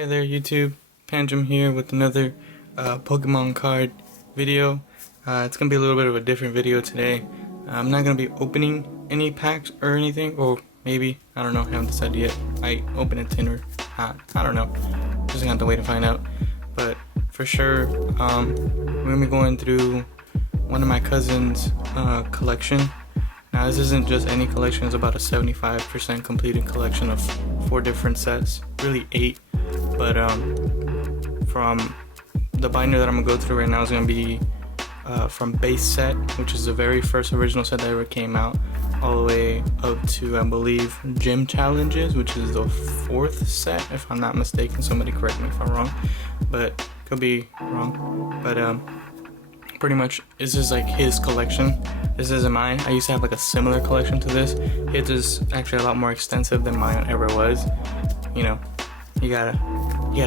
Hi there YouTube, Panjum here with another Pokemon card video. It's going to be a little bit of a different video today. I'm not going to be opening any packs or anything, or maybe, I don't know, haven't decided yet. I open a tin or not, I don't know, just going to have to wait and find out. But for sure, we're going to be going through one of my cousin's collection. Now this isn't just any collection, it's about a 75% completed collection of 4 different sets, really 8, but from the binder that I'm going to go through right now is going to be from base set, which is the very first original set that ever came out, all the way up to, I believe, gym challenges, which is the 4th set, if I'm not mistaken. Somebody correct me if I'm wrong, but could be wrong, but pretty much this is like his collection. This isn't mine. I used to have like a similar collection to this. His is actually a lot more extensive than mine ever was. You know, he got a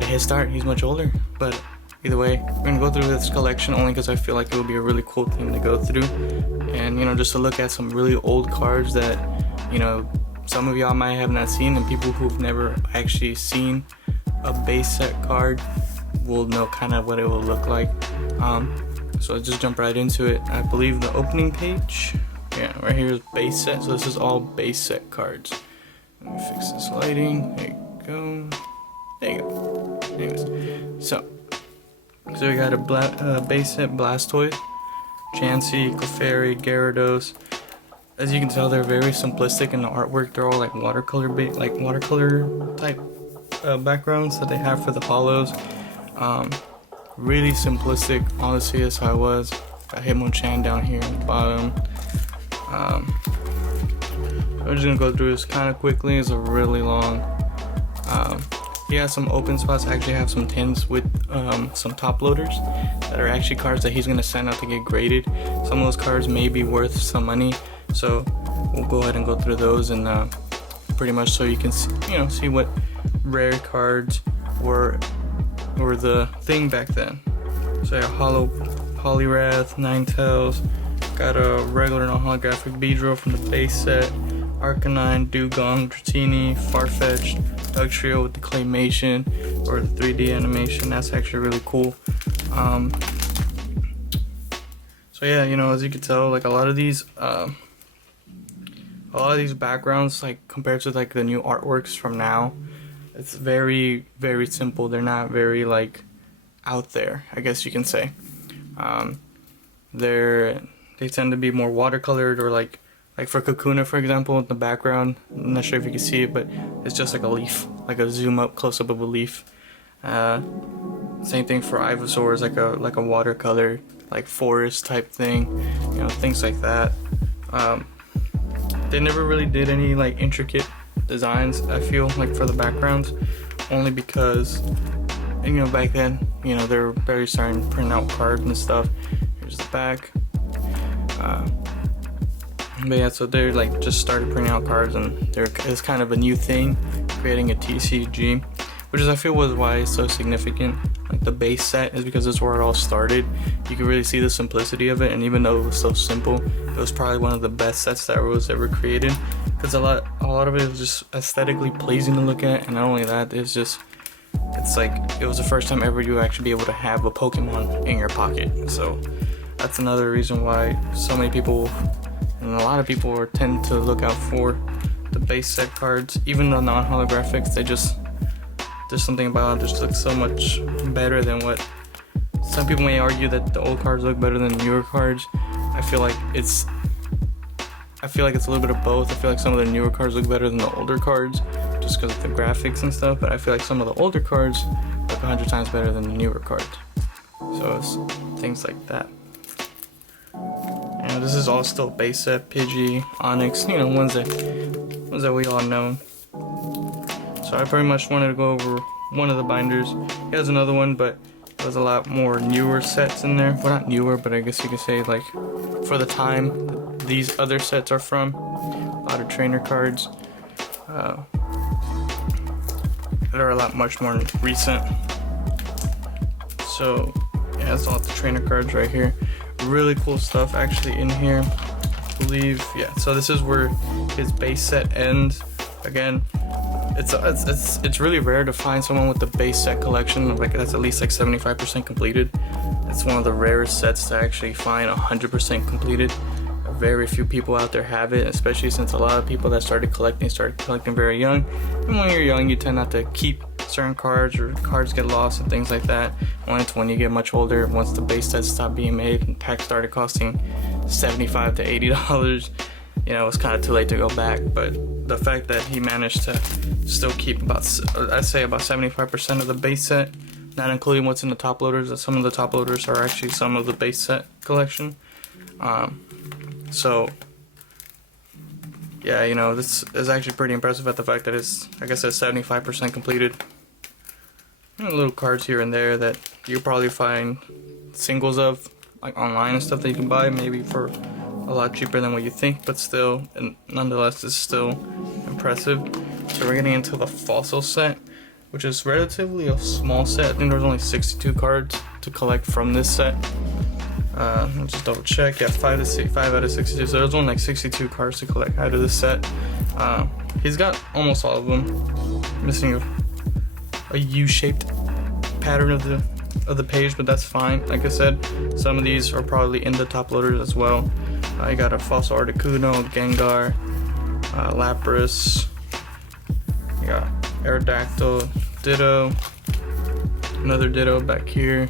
head start. He's much older, but either way, we're gonna go through this collection only because I feel like it would be a really cool thing to go through, and you know, just to look at some really old cards that, you know, some of y'all might have not seen, and people who've never actually seen a base set card will know kind of what it will look like. So let's just jump right into it. I believe the opening page, yeah, right here is base set. So this is all base set cards. Let me fix this lighting. There you go. There you go. Anyways, so we got a base set Blastoise, Chansey, Clefairy, Gyarados. As you can tell, they're very simplistic in the artwork. They're all like watercolor type backgrounds that they have for the hollows. Really simplistic, honestly. That's how it was. Got Hitmonchan down here at the bottom. We're just gonna go through this kind of quickly. It's a really long. He has some open spots. I actually have some tins with some top loaders that are actually cards that he's gonna send out to get graded. Some of those cards may be worth some money, so we'll go ahead and go through those, and pretty much so you can see what rare cards were the thing back then. So yeah, Poliwrath, Ninetales, got a regular non-holographic Beedrill from the base set, Arcanine, Dugong, Dratini, Farfetch'd, Dugtrio with the claymation or the 3D animation. That's actually really cool. So yeah, you know, as you can tell, like a lot of these backgrounds, like compared to like the new artworks from now, it's very, very simple. They're not very like out there, I guess you can say. They tend to be more watercolored, or like for Kakuna, for example, in the background. I'm not sure if you can see it, but it's just like a leaf, like a zoom up close up of a leaf. Same thing for Ivysaur, is like a watercolor, like forest type thing, you know, things like that. They never really did any like intricate designs, I feel like, for the backgrounds, only because, you know, back then, you know, they were very starting to print out cards and stuff. Here's the back. But yeah, so they're like just started printing out cards, and it's kind of a new thing, creating a TCG, which is, I feel, was why it's so significant. Like the base set is because it's where it all started. You can really see the simplicity of it, and even though it was so simple, it was probably one of the best sets that was ever created, because a lot of it was just aesthetically pleasing to look at, and not only that, it's like it was the first time ever you actually be able to have a Pokemon in your pocket. So that's another reason why so many people, and a lot of people, tend to look out for the base set cards. Even the non-holographics, there's something about it just looks so much better than what some people may argue that the old cards look better than the newer cards. I feel like it's a little bit of both. I feel like some of the newer cards look better than the older cards just because of the graphics and stuff, but I feel like some of the older cards look 100 times better than the newer cards. So it's things like that. You know, this is all still base set, Pidgey, Onyx, you know, ones that we all know. So I pretty much wanted to go over one of the binders. He has another one, but there's a lot more newer sets in there. Well, not newer, but I guess you could say, like, for the time these other sets are from. A lot of trainer cards that are a lot much more recent. So yeah, that's all the trainer cards right here. Really cool stuff actually in here, I believe. Yeah, so this is where his base set ends. Again, It's really rare to find someone with the base set collection like that's at least like 75% completed. It's one of the rarest sets to actually find 100% completed. Very few people out there have it, especially since a lot of people that started collecting very young. And when you're young, you tend not to keep certain cards, or cards get lost and things like that. Once when you get much older, once the base sets stopped being made and packs started costing $75 to $80, you know, it's kind of too late to go back. But the fact that he managed to still keep about, I'd say about 75% of the base set, not including what's in the top loaders, that some of the top loaders are actually some of the base set collection. So yeah, you know, this is actually pretty impressive at the fact that it's, like I said, 75% completed. You know, little cards here and there that you probably find singles of, like online and stuff that you can buy, maybe for a lot cheaper than what you think, but still, and nonetheless, it's still impressive. So we're getting into the fossil set, which is relatively a small set. I think there's only 62 cards to collect from this set. I'll just double check. Yeah, 5 out of 62. So there's only like 62 cards to collect out of this set. He's got almost all of them. Missing a U-shaped pattern of the page, but that's fine. Like I said, some of these are probably in the top loaders as well. You got a Fossil Articuno, Gengar, Lapras. You got Aerodactyl, Ditto, another Ditto back here,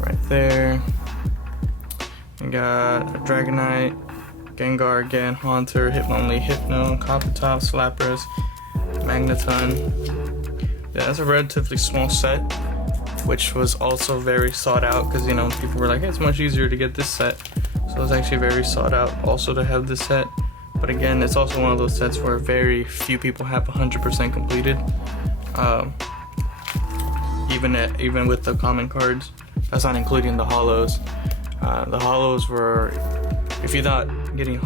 right there. We got a Dragonite, Gengar again, Haunter, Hitmonlee, Hypno, Coppertops, Lapras, Magneton. Yeah, that's a relatively small set, which was also very sought out because, you know, people were like, hey, it's much easier to get this set. So it's actually very sought out also to have this set. But again, it's also one of those sets where very few people have 100% completed. Even with the common cards, that's not including the holos. The holos were, if you thought getting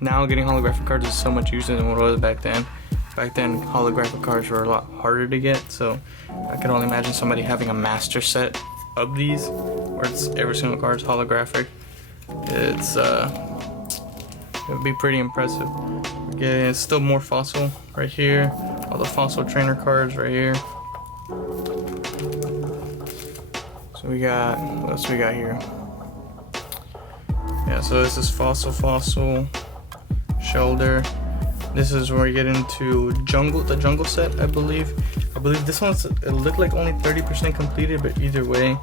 now getting holographic cards is so much easier than what it was back then. Back then, holographic cards were a lot harder to get, so I can only imagine somebody having a master set of these, where it's every single card is holographic. It would be pretty impressive. Again, it's still more fossil right here. All the fossil trainer cards right here. So we got, what else we got here? Yeah, so this is fossil, shoulder. This is where we get into the jungle set, I believe. I believe this one's, it looked like only 30% completed, but either way,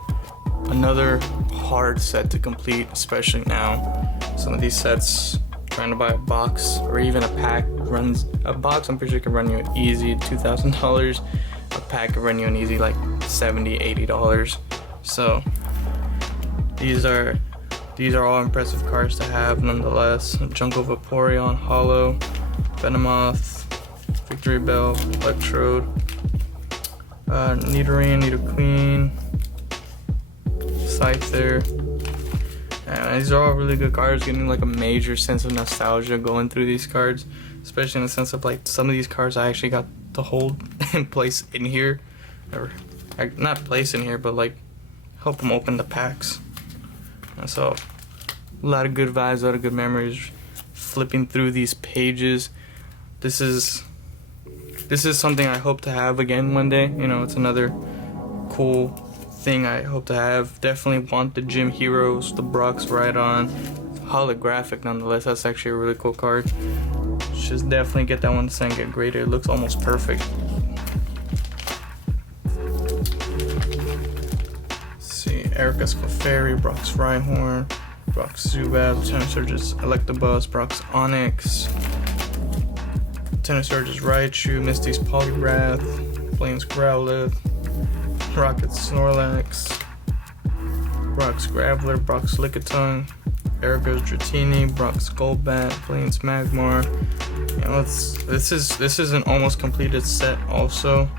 another hard set to complete, especially now. Some of these sets, trying to buy a box or even a pack runs, a box I'm pretty sure can run you an easy $2,000. A pack can run you an easy like $70, $80. So these are all impressive cards to have nonetheless. Jungle Vaporeon, Holo, Venomoth, Victory Bell, Electrode, Nidoran, Nidoqueen, Scyther. And these are all really good cards, getting like a major sense of nostalgia going through these cards, especially in the sense of like some of these cards I actually got to hold and place in here, or not place in here, but like help them open the packs. And so a lot of good vibes, a lot of good memories flipping through these pages. This is something I hope to have again one day. You know, it's another cool thing I hope to have. Definitely want the Gym Heroes, the Brock's Rhydon, holographic nonetheless. That's actually a really cool card. Just definitely get that one to send, get graded. It looks almost perfect. Let's see, Erica's Clefairy, Brock's Rhyhorn, Brock's Zubat, Lieutenant Surge's Electabuzz, Brock's Onix, Lieutenant Surge's Raichu, Misty's Poliwrath, Blaine's Growlithe, Rocket's Snorlax, Brock's Graveler, Brock's Lickitung, Erica's Dratini, Brock's Golbat, Blaine's Magmar. You know, this is an almost completed set also.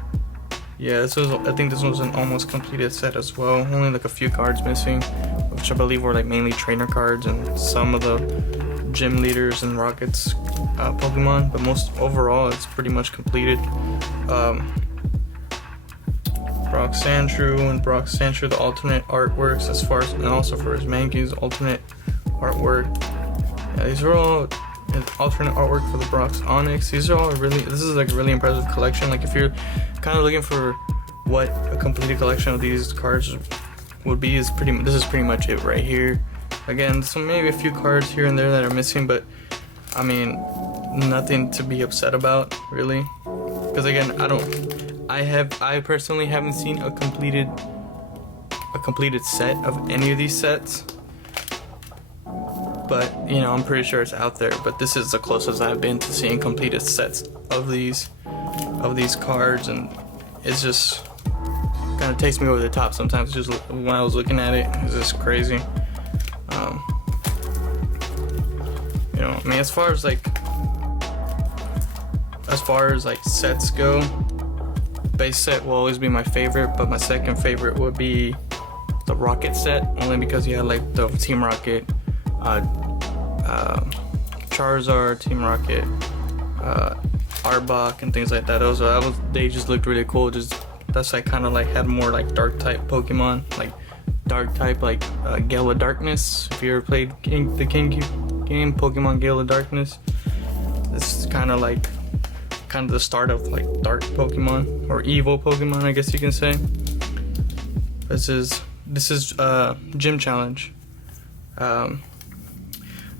Yeah, I think this was an almost completed set as well. Only like a few cards missing, which I believe were like mainly trainer cards and some of the gym leaders and Rocket's Pokemon, but most overall it's pretty much completed. Brock Sandshrew and Brock Sandshrew, the alternate artworks as far as, and also for his Mankey's alternate artwork. Yeah, these are all and alternate artwork for the Brock's Onyx. These are all really, this is like a really impressive collection. Like if you're kind of looking for what a completed collection of these cards would be, this is pretty much it right here. Again, so maybe a few cards here and there that are missing, but I mean, nothing to be upset about really. Because again, I personally haven't seen a completed set of any of these sets. But you know, I'm pretty sure it's out there. But this is the closest I've been to seeing completed sets of these cards, and it's just kind of takes me over the top sometimes. Just when I was looking at it, it's just crazy. You know, I mean, as far as like sets go, base set will always be my favorite, but my second favorite would be the Rocket set, only because you had like the Team Rocket, Charizard, Team Rocket, Arbok, and things like that. They just looked really cool. That's like kind of like had more like dark type Pokemon, like dark type, like Gale of Darkness. If you ever played the King game, Pokemon Gale of Darkness, this is kind of the start of like dark Pokemon or evil Pokemon, I guess you can say. This is Gym Challenge. No,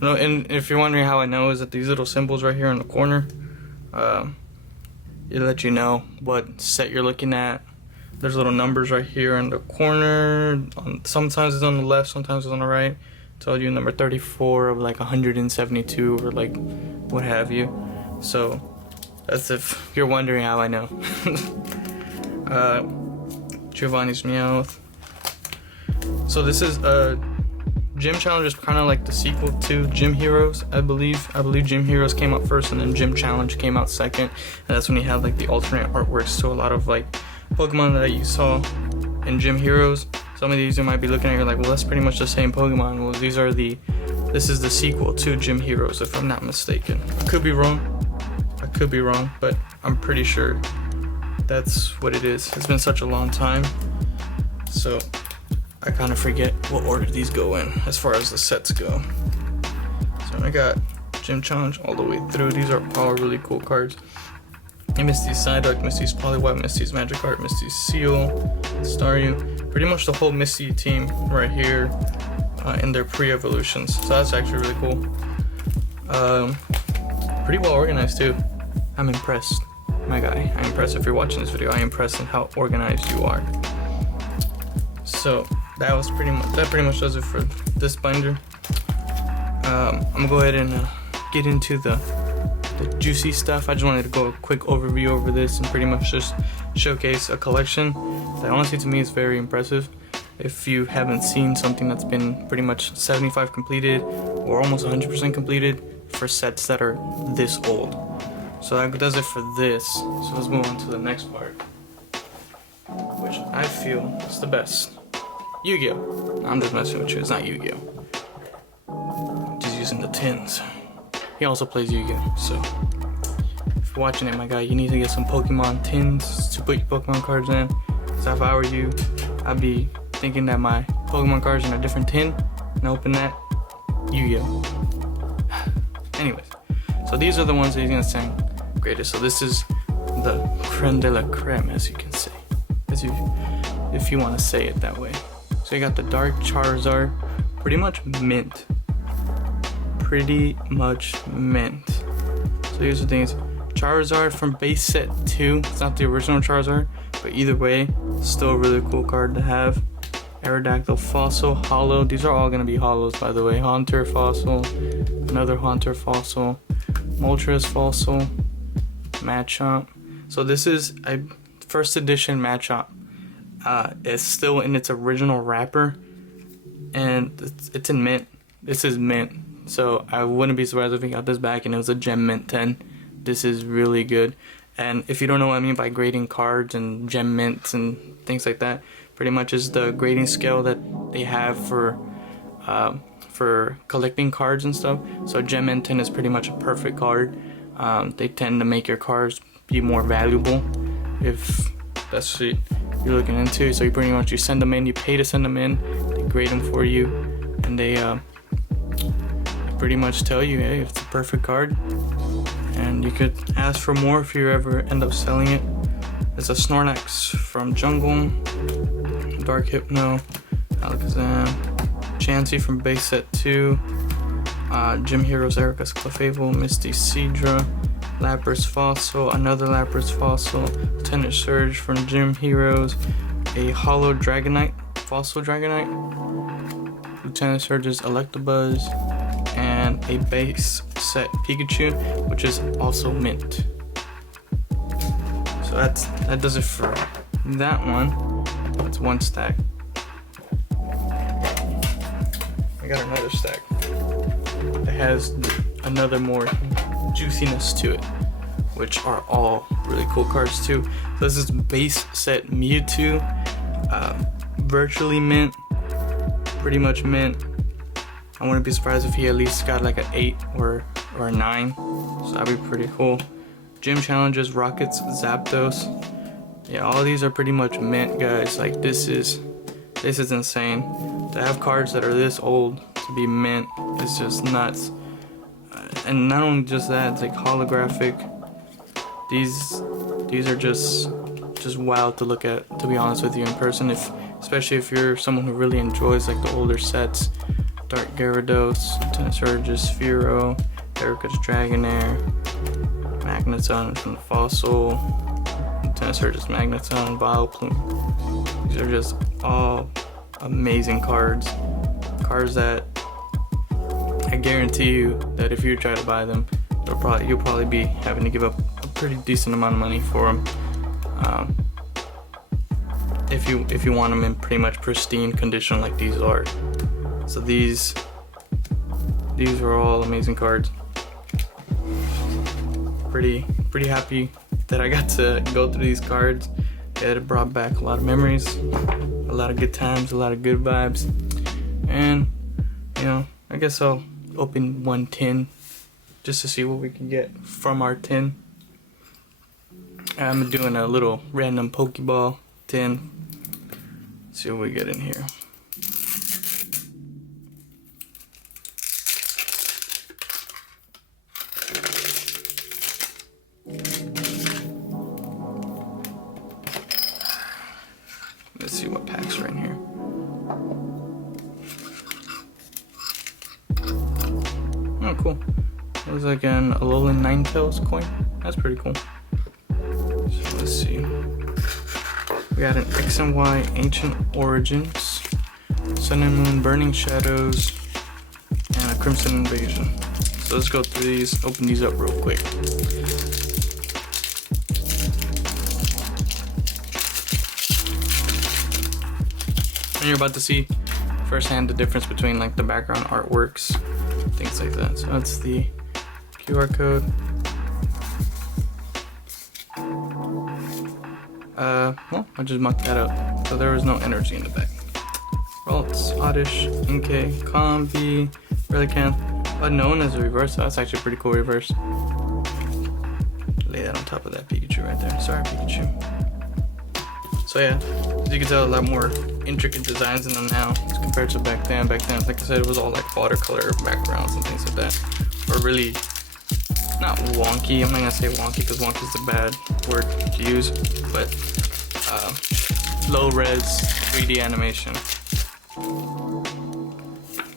and if you're wondering how I know, is that these little symbols right here in the corner, it let you know what set you're looking at. There's little numbers right here in the corner. Sometimes it's on the left, sometimes it's on the right. Tell you number 34 of like 172 or like what have you. So that's if you're wondering how I know. Giovanni's Meowth. So this is Gym Challenge is kind of like the sequel to Gym Heroes, I believe. I believe Gym Heroes came out first and then Gym Challenge came out second. And that's when you had like the alternate artworks to a lot of like Pokemon that you saw in Gym Heroes. Some of these you might be looking at, you're like, well, that's pretty much the same Pokemon. Well, this is the sequel to Gym Heroes, if I'm not mistaken. I could be wrong, but I'm pretty sure that's what it is. It's been such a long time, so I kind of forget what order these go in as far as the sets go. So I got Gym Challenge all the way through. These are all really cool cards. Misty's Psyduck, Misty's Poliwhirl, Misty's Magikarp, Misty's Seal, Staryu. Pretty much the whole Misty team right here in their pre-evolutions. So that's actually really cool. Pretty well organized too. I'm impressed, my guy. I'm impressed. If you're watching this video, I'm impressed in how organized you are. So that pretty much does it for this binder. I'm gonna go ahead and get into the juicy stuff. I just wanted to go a quick overview over this and pretty much just showcase a collection that honestly to me is very impressive. If you haven't seen something that's been pretty much 75 completed or almost 100% completed for sets that are this old. So that does it for this. So let's move on to the next part, which I feel is the best. Yu-Gi-Oh! I'm just messing with you, it's not Yu-Gi-Oh! Just using the tins. He also plays Yu-Gi-Oh! So if you're watching it, my guy, you need to get some Pokemon tins to put your Pokemon cards in. So if I were you, I'd be thinking that my Pokemon cards in a different tin and open that Yu-Gi-Oh! Anyways, so these are the ones that he's gonna sing greatest. So this is the creme de la creme, as you can say, if you want to say it that way. So you got the Dark Charizard, pretty much mint. So here's the things. Charizard from base set 2. It's not the original Charizard, but either way, still a really cool card to have. Aerodactyl Fossil, Hollow. These are all going to be hollows, by the way. Haunter Fossil, another Haunter Fossil, Moltres Fossil, Machamp. So this is a first edition Machamp. It's still in its original wrapper, and it's in mint. This is mint. So I wouldn't be surprised if we got this back and it was a Gem Mint 10. This is really good. And if you don't know what I mean by grading cards and Gem Mints and things like that, pretty much is the grading scale that they have for collecting cards and stuff. So Gem Mint 10 is pretty much a perfect card. They tend to make your cards be more valuable if that's what you're looking into. So you pretty much, you send them in, you pay to send them in, they grade them for you, and they pretty much tell you, hey, it's a perfect card. And you could ask for more if you ever end up selling it. It's a Snorlax from Jungle, Dark Hypno, Alakazam, Chansey from base set 2, Gym Heroes Erica's Clefable, Misty Seadra, Lapras Fossil, another Lapras Fossil, Lieutenant Surge from Gym Heroes, a Hollow Dragonite, Fossil Dragonite, Lieutenant Surge's Electabuzz, and a base set Pikachu, which is also mint. So that does it for that one. That's one stack. I got another stack that has another more juiciness to it, which are all really cool cards too. So this is base set Mewtwo, virtually mint, pretty much mint. I wouldn't be surprised if he at least got like an 8 or a 9, so that'd be pretty cool. Gym Challenges, Rockets, Zapdos. Yeah, all these are pretty much mint, guys. Like this is insane. To have cards that are this old to be mint is just nuts. And not only just that, it's like holographic. These are just wild to look at, to be honest with you, in person. Especially if you're someone who really enjoys like the older sets. Dark Gyarados, Lieutenant Surge's Fearow, Erica's Dragonair, Magneton from the Fossil, Lieutenant Surge's Magneton, Vileplume. These are just all amazing cards. Cards that I guarantee you that if you try to buy them, you'll probably be having to give up a pretty decent amount of money for them. If you want them in pretty much pristine condition like these are. So these are all amazing cards. Pretty happy that I got to go through these cards. It brought back a lot of memories, a lot of good times, a lot of good vibes. And you know, I guess I'll open one tin just to see what we can get from our tin. I'm doing a little random Pokeball tin. Let's see what we get in here. Let's see what packs are in here. Oh, cool. Looks like an Alolan Ninetales coin. That's pretty cool. So let's see. We got an X and Y Ancient Origins, Sun and Moon Burning Shadows, and a Crimson Invasion. So let's go through these, open these up real quick. And you're about to see firsthand the difference between like the background artworks, things like that. So that's the QR code. Well, I just mucked that up. So there was no energy in the back. Ralts, Oddish, Inkay, Combi, Relicanth, Unknown as a reverse. So that's actually a pretty cool reverse. Lay that on top of that Pikachu right there. Sorry, Pikachu. So yeah, as you can tell, a lot more intricate designs in them now as compared to back then. Back then, like I said, it was all like watercolor backgrounds and things like that. Or really not wonky. I'm not gonna say wonky because wonky is a bad word to use, but low res 3D animation.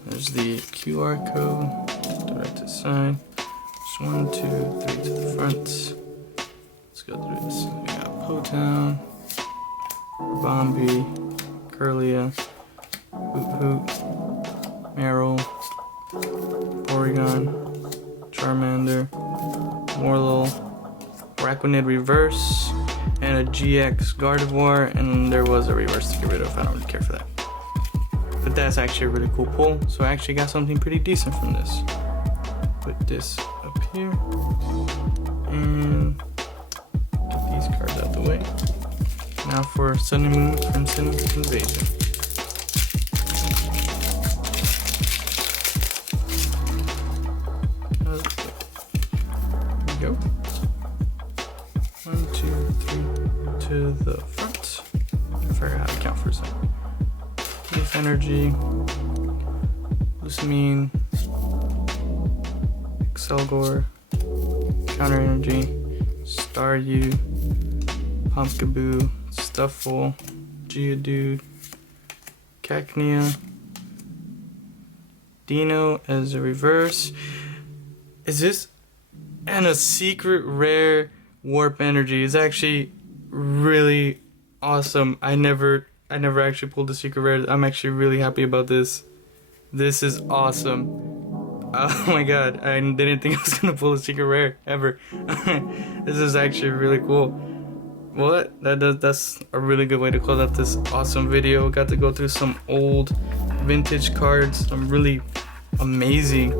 There's the QR code, direct to side. Just 1, 2, 3 to the front. Let's go through this. We got Potown, Bombi, Curlia, Hoot Hoot, Meryl, Porygon, Charmander, Morlul, Araquanid Reverse, and a GX Gardevoir, and there was a reverse to get rid of. I don't really care for that. But that's actually a really cool pull, so I actually got something pretty decent from this. Put this up here, and get these cards out the way. Now for Sun and Moon Crimson Invasion. There we go. 1, 2, 3 to the front. I forgot how to count for a second. Leaf Energy, Lusamine, Excelgor, Counter Energy, Staryu, Pumpkaboo, Stuffle, Geodude, Cacnea, Dino as a reverse. Is this? And a secret rare Warp Energy. Is actually really awesome. I never actually pulled a secret rare. I'm actually really happy about this. This is awesome. Oh my god, I didn't think I was gonna pull a secret rare ever. This is actually really cool. What? That's a really good way to close out this awesome video. Got to go through some old vintage cards, some really amazing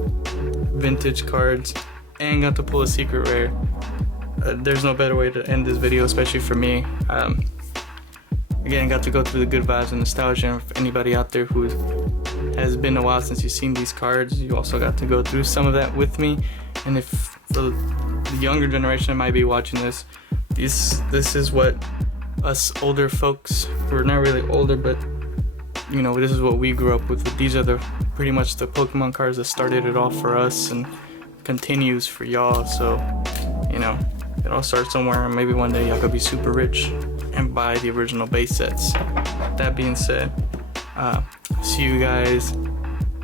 vintage cards, and got to pull a secret rare. There's no better way to end this video, especially for me. Again, got to go through the good vibes and nostalgia. And if anybody out there who has been a while since you've seen these cards, you also got to go through some of that with me. And if for the younger generation that might be watching this, this is what us older folks, who are not really older, but you know, this is what we grew up with. These are pretty much the Pokemon cards that started it all for us and continues for y'all. So, you know, it all starts somewhere, and maybe one day y'all could be super rich and buy the original base sets. That being said, see you guys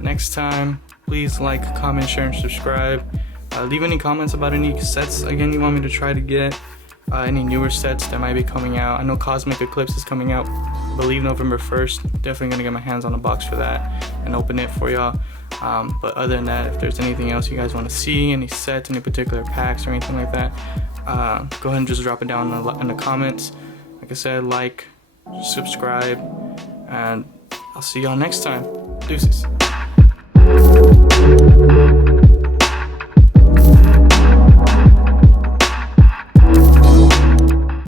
next time. Please like, comment, share, and subscribe. Leave any comments about any sets again you want me to try to get. Any newer sets that might be coming out. I know Cosmic Eclipse is coming out, I believe November 1st. Definitely gonna get my hands on a box for that and open it for y'all. But other than that, if there's anything else you guys want to see, any sets, any particular packs or anything like that, go ahead and just drop it down in the comments. Like I said, like, subscribe, and I'll see y'all next time. Deuces.